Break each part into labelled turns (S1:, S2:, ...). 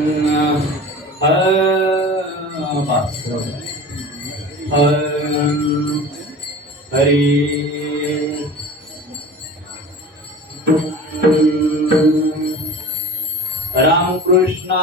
S1: Hari Krishna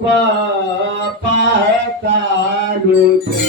S1: Papai, Pai, Pai,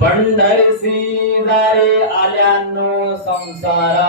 S1: पंढरसी दारे आल्यानो संसारा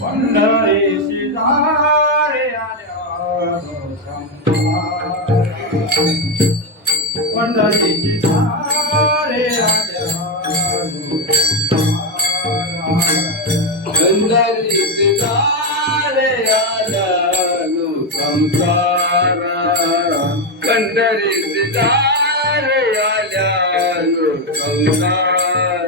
S1: வண்ணரே
S2: சிதாரே வண்ணரே சிதாரே வண்ணரே சிதாரே சம்சார வண்ணரே சிதாரே சம்சார